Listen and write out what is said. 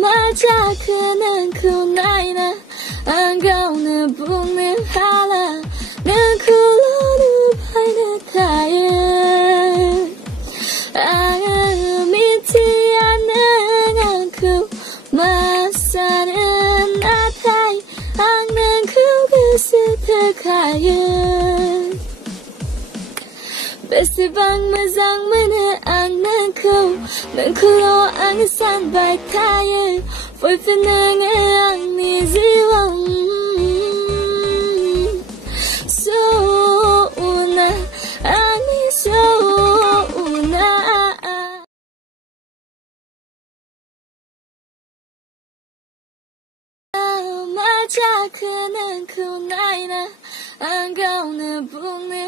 맞아 그는 그나이나 안가오는 북는 하라 는 굴러는 바이는 타일 믿지 않는 안그 마사는 나타이 않는 그 스트가요 베스방 마상문을 않는 는 쿨로 ang san bài 타일 với phần năng ang ni 지원 소우나 아니 소우나 맞아 그는 그나이나 안가오는 북는